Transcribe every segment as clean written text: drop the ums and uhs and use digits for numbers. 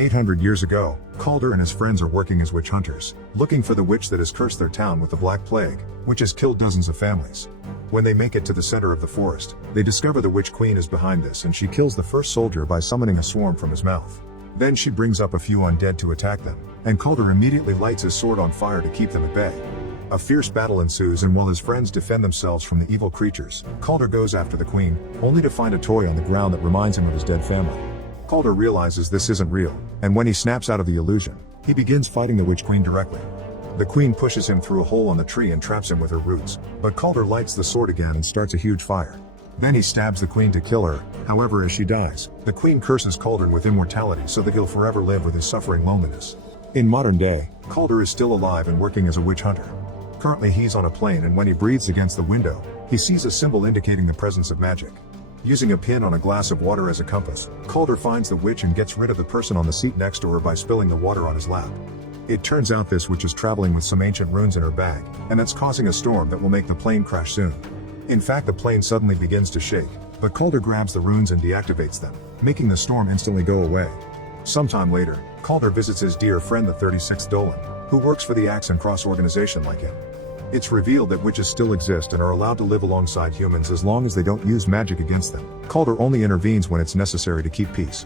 800 years ago, Kaulder and his friends are working as witch hunters, looking for the witch that has cursed their town with the Black Plague, which has killed dozens of families. When they make it to the center of the forest, they discover the witch queen is behind this and she kills the first soldier by summoning a swarm from his mouth. Then she brings up a few undead to attack them, and Kaulder immediately lights his sword on fire to keep them at bay. A fierce battle ensues, and while his friends defend themselves from the evil creatures, Kaulder goes after the queen, only to find a toy on the ground that reminds him of his dead family. Kaulder realizes this isn't real, and when he snaps out of the illusion, he begins fighting the witch queen directly. The queen pushes him through a hole on the tree and traps him with her roots, but Kaulder lights the sword again and starts a huge fire. Then he stabs the queen to kill her. However, as she dies, the queen curses Kaulder with immortality so that he'll forever live with his suffering loneliness. In modern day, Kaulder is still alive and working as a witch hunter. Currently he's on a plane, and when he breathes against the window, he sees a symbol indicating the presence of magic. Using a pin on a glass of water as a compass, Kaulder finds the witch and gets rid of the person on the seat next to her by spilling the water on his lap. It turns out this witch is traveling with some ancient runes in her bag, and that's causing a storm that will make the plane crash soon. In fact, the plane suddenly begins to shake, but Kaulder grabs the runes and deactivates them, making the storm instantly go away. Sometime later, Kaulder visits his dear friend the 36th Dolan, who works for the Axe and Cross organization like him. It's revealed that witches still exist and are allowed to live alongside humans as long as they don't use magic against them. Kaulder only intervenes when it's necessary to keep peace.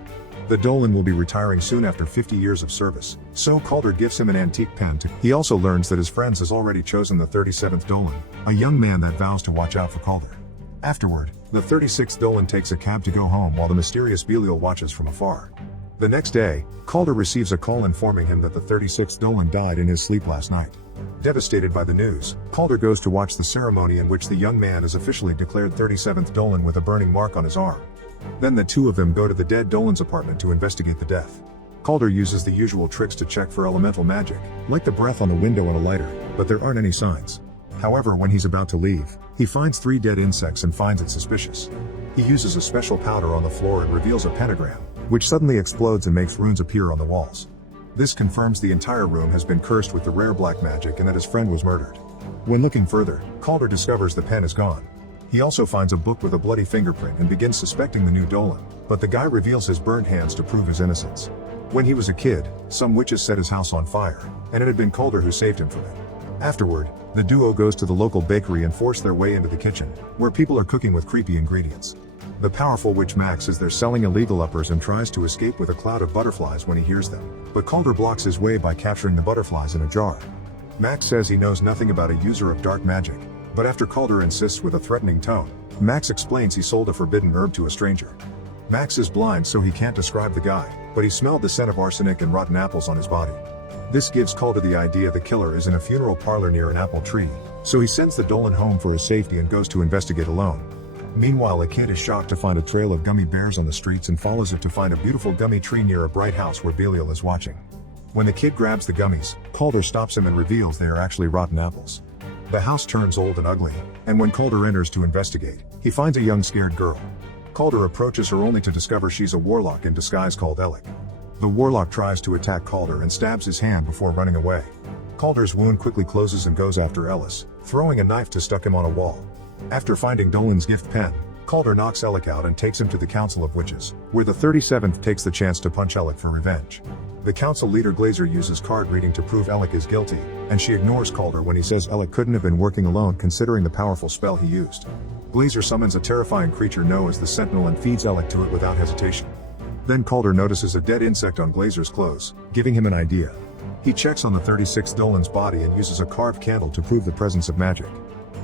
The Dolan will be retiring soon after 50 years of service, so Kaulder gives him an antique pen to. He also learns that his friends has already chosen the 37th Dolan, a young man that vows to watch out for Kaulder. Afterward, the 36th Dolan takes a cab to go home while the mysterious Belial watches from afar. The next day, Kaulder receives a call informing him that the 36th Dolan died in his sleep last night. Devastated by the news, Kaulder goes to watch the ceremony in which the young man is officially declared 37th Dolan with a burning mark on his arm. Then the two of them go to the dead Dolan's apartment to investigate the death. Kaulder uses the usual tricks to check for elemental magic, like the breath on the window and a lighter, but there aren't any signs. However, when he's about to leave, he finds 3 dead insects and finds it suspicious. He uses a special powder on the floor and reveals a pentagram, which suddenly explodes and makes runes appear on the walls. This confirms the entire room has been cursed with the rare black magic and that his friend was murdered. When looking further, Kaulder discovers the pen is gone. He also finds a book with a bloody fingerprint and begins suspecting the new Dolan, but the guy reveals his burned hands to prove his innocence. When he was a kid, some witches set his house on fire, and it had been Kaulder who saved him from it. Afterward, the duo goes to the local bakery and force their way into the kitchen, where people are cooking with creepy ingredients. The powerful witch Max is there selling illegal uppers and tries to escape with a cloud of butterflies when he hears them, but Kaulder blocks his way by capturing the butterflies in a jar. Max says he knows nothing about a user of dark magic, but after Kaulder insists with a threatening tone, Max explains he sold a forbidden herb to a stranger. Max is blind so he can't describe the guy, but he smelled the scent of arsenic and rotten apples on his body. This gives Kaulder the idea the killer is in a funeral parlor near an apple tree, so he sends the Dolan home for his safety and goes to investigate alone. Meanwhile, a kid is shocked to find a trail of gummy bears on the streets and follows it to find a beautiful gummy tree near a bright house where Belial is watching. When the kid grabs the gummies, Kaulder stops him and reveals they are actually rotten apples. The house turns old and ugly, and when Kaulder enters to investigate, he finds a young scared girl. Kaulder approaches her only to discover she's a warlock in disguise called Alec. The warlock tries to attack Kaulder and stabs his hand before running away. Kaulder's wound quickly closes and goes after Ellis, throwing a knife to stuck him on a wall. After finding Dolan's gift pen, Kaulder knocks Alec out and takes him to the Council of Witches, where the 37th takes the chance to punch Alec for revenge. The council leader Glazer uses card reading to prove Alec is guilty, and she ignores Kaulder when he says Alec couldn't have been working alone considering the powerful spell he used. Glazer summons a terrifying creature known as the Sentinel and feeds Alec to it without hesitation. Then Kaulder notices a dead insect on Glazer's clothes, giving him an idea. He checks on the 36th Dolan's body and uses a carved candle to prove the presence of magic.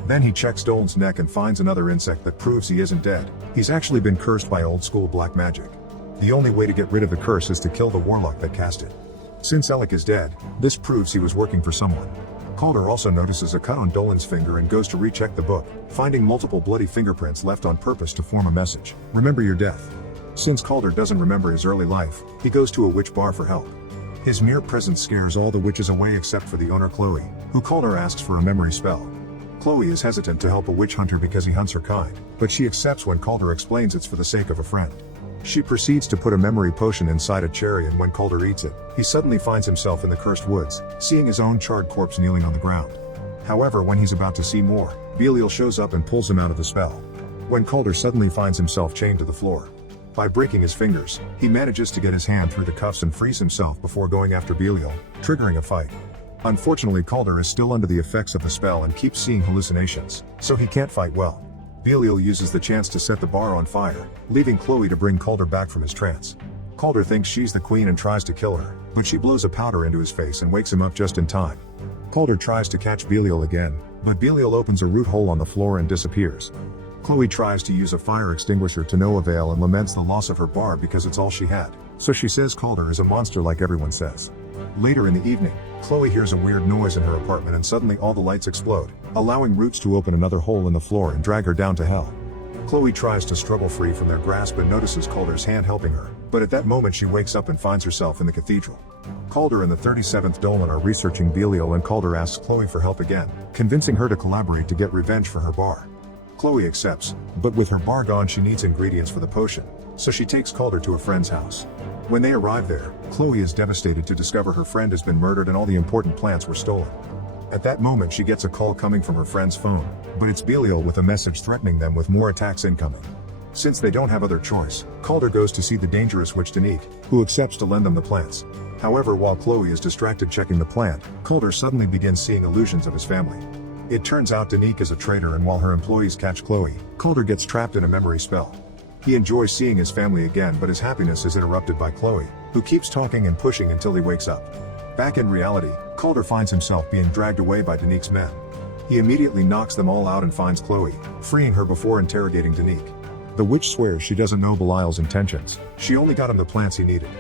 Then he checks Dolan's neck and finds another insect that proves he isn't dead. He's actually been cursed by old-school black magic. The only way to get rid of the curse is to kill the warlock that cast it. Since Alec is dead, this proves he was working for someone. Kaulder also notices a cut on Dolan's finger and goes to recheck the book, finding multiple bloody fingerprints left on purpose to form a message. Remember your death. Since Kaulder doesn't remember his early life, he goes to a witch bar for help. His mere presence scares all the witches away except for the owner Chloe, who Kaulder asks for a memory spell. Chloe is hesitant to help a witch hunter because he hunts her kind, but she accepts when Kaulder explains it's for the sake of a friend. She proceeds to put a memory potion inside a cherry, and when Kaulder eats it, he suddenly finds himself in the cursed woods, seeing his own charred corpse kneeling on the ground. However, when he's about to see more, Belial shows up and pulls him out of the spell. When Kaulder suddenly finds himself chained to the floor. By breaking his fingers, he manages to get his hand through the cuffs and frees himself before going after Belial, triggering a fight. Unfortunately, Kaulder is still under the effects of the spell and keeps seeing hallucinations, so he can't fight well. Belial uses the chance to set the bar on fire, leaving Chloe to bring Kaulder back from his trance. Kaulder thinks she's the queen and tries to kill her, but she blows a powder into his face and wakes him up just in time. Kaulder tries to catch Belial again, but Belial opens a root hole on the floor and disappears. Chloe tries to use a fire extinguisher to no avail and laments the loss of her bar because it's all she had, so she says Kaulder is a monster like everyone says. Later in the evening, Chloe hears a weird noise in her apartment and suddenly all the lights explode, allowing roots to open another hole in the floor and drag her down to hell. Chloe tries to struggle free from their grasp and notices Kaulder's hand helping her, but at that moment she wakes up and finds herself in the cathedral. Kaulder and the 37th Dolan are researching Belial and Kaulder asks Chloe for help again, convincing her to collaborate to get revenge for her bar. Chloe accepts, but with her bar gone she needs ingredients for the potion, so she takes Kaulder to a friend's house. When they arrive there, Chloe is devastated to discover her friend has been murdered and all the important plants were stolen. At that moment she gets a call coming from her friend's phone, but it's Belial with a message threatening them with more attacks incoming. Since they don't have other choice, Kaulder goes to see the dangerous witch Danique, who accepts to lend them the plants. However, while Chloe is distracted checking the plant, Kaulder suddenly begins seeing illusions of his family. It turns out Danique is a traitor, and while her employees catch Chloe, Kaulder gets trapped in a memory spell. He enjoys seeing his family again, but his happiness is interrupted by Chloe, who keeps talking and pushing until he wakes up. Back in reality, Kaulder finds himself being dragged away by Danique's men. He immediately knocks them all out and finds Chloe, freeing her before interrogating Danique. The witch swears she doesn't know Belial's intentions, she only got him the plants he needed.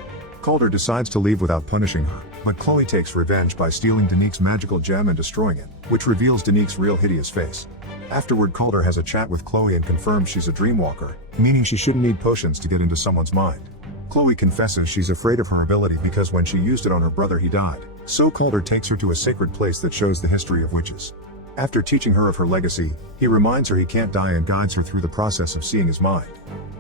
Kaulder decides to leave without punishing her, but Chloe takes revenge by stealing Danique's magical gem and destroying it, which reveals Danique's real hideous face. Afterward, Kaulder has a chat with Chloe and confirms she's a dreamwalker, meaning she shouldn't need potions to get into someone's mind. Chloe confesses she's afraid of her ability because when she used it on her brother he died, so Kaulder takes her to a sacred place that shows the history of witches. After teaching her of her legacy, he reminds her he can't die and guides her through the process of seeing his mind.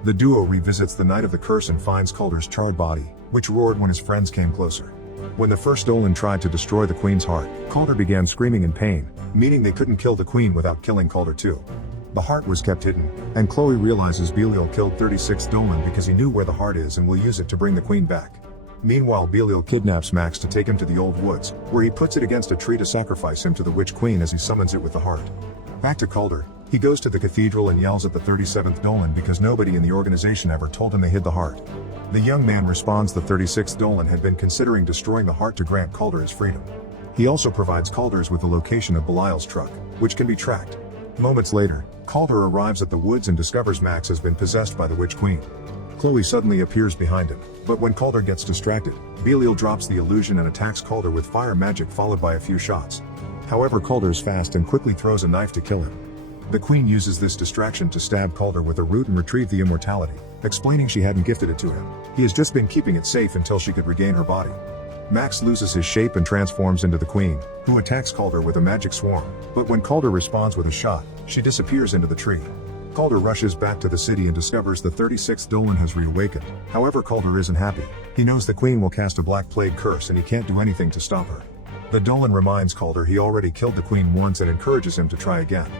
The duo revisits the night of the curse and finds Kaulder's charred body, which roared when his friends came closer. When the first Dolan tried to destroy the queen's heart, Kaulder began screaming in pain, meaning they couldn't kill the queen without killing Kaulder too. The heart was kept hidden, and Chloe realizes Belial killed 36 Dolan because he knew where the heart is and will use it to bring the queen back. Meanwhile, Belial kidnaps Max to take him to the old woods, where he puts it against a tree to sacrifice him to the witch queen as he summons it with the heart. Back to Kaulder, he goes to the cathedral and yells at the 37th Dolan because nobody in the organization ever told him they hid the heart. The young man responds the 36th Dolan had been considering destroying the heart to grant Kaulder his freedom. He also provides Kaulder's with the location of Belial's truck, which can be tracked. Moments later, Kaulder arrives at the woods and discovers Max has been possessed by the witch queen. Chloe suddenly appears behind him, but when Kaulder gets distracted, Belial drops the illusion and attacks Kaulder with fire magic followed by a few shots. However, Kaulder is fast and quickly throws a knife to kill him. The queen uses this distraction to stab Kaulder with a root and retrieve the immortality, explaining she hadn't gifted it to him. He has just been keeping it safe until she could regain her body. Max loses his shape and transforms into the queen, who attacks Kaulder with a magic swarm, but when Kaulder responds with a shot, she disappears into the tree. Kaulder rushes back to the city and discovers the 36th Dolan has reawakened. However, Kaulder isn't happy. He knows the queen will cast a black plague curse and he can't do anything to stop her. The Dolan reminds Kaulder he already killed the queen once and encourages him to try again.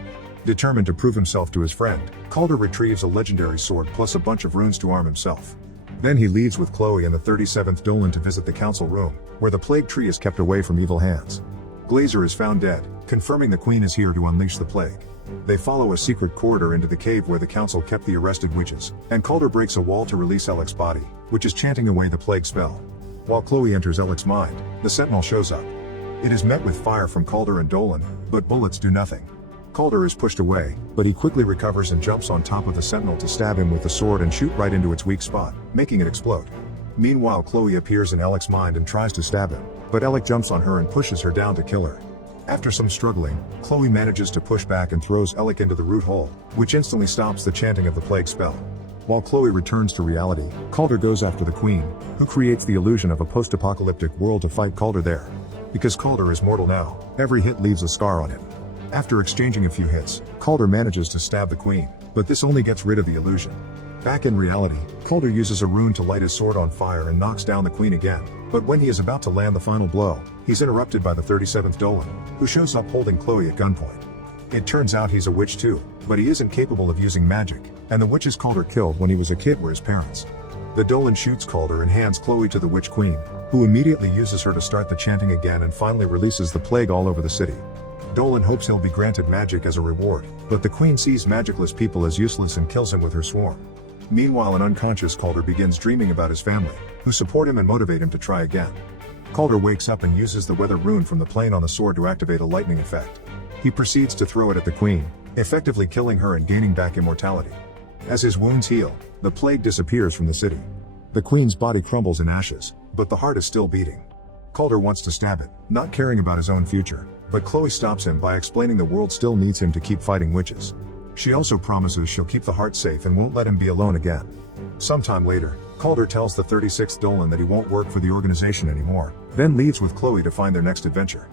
Determined to prove himself to his friend, Kaulder retrieves a legendary sword plus a bunch of runes to arm himself. Then he leaves with Chloe and the 37th Dolan to visit the council room, where the plague tree is kept away from evil hands. Glazer is found dead, confirming the queen is here to unleash the plague. They follow a secret corridor into the cave where the council kept the arrested witches, and Kaulder breaks a wall to release Alec's body, which is chanting away the plague spell. While Chloe enters Alec's mind, the sentinel shows up. It is met with fire from Kaulder and Dolan, but bullets do nothing. Kaulder is pushed away, but he quickly recovers and jumps on top of the sentinel to stab him with the sword and shoot right into its weak spot, making it explode. Meanwhile, Chloe appears in Alec's mind and tries to stab him, but Alec jumps on her and pushes her down to kill her. After some struggling, Chloe manages to push back and throws Alec into the root hole, which instantly stops the chanting of the plague spell. While Chloe returns to reality, Kaulder goes after the queen, who creates the illusion of a post-apocalyptic world to fight Kaulder there. Because Kaulder is mortal now, every hit leaves a scar on him. After exchanging a few hits, Kaulder manages to stab the queen, but this only gets rid of the illusion. Back in reality, Kaulder uses a rune to light his sword on fire and knocks down the queen again, but when he is about to land the final blow, he's interrupted by the 37th Dolan, who shows up holding Chloe at gunpoint. It turns out he's a witch too, but he isn't capable of using magic. and the witches Kaulder killed when he was a kid were his parents. The Dolan shoots Kaulder and hands Chloe to the Witch Queen, who immediately uses her to start the chanting again and finally releases the plague all over the city. Dolan hopes he'll be granted magic as a reward, but the Queen sees magicless people as useless and kills him with her swarm. Meanwhile, an unconscious Kaulder begins dreaming about his family, who support him and motivate him to try again. Kaulder wakes up and uses the weather rune from the plane on the sword to activate a lightning effect. He proceeds to throw it at the Queen, effectively killing her and gaining back immortality. As his wounds heal, the plague disappears from the city. The Queen's body crumbles in ashes, but the heart is still beating. Kaulder wants to stab it, not caring about his own future, but Chloe stops him by explaining the world still needs him to keep fighting witches. She also promises she'll keep the heart safe and won't let him be alone again. Sometime later, Kaulder tells the 36th Dolan that he won't work for the organization anymore, then leaves with Chloe to find their next adventure.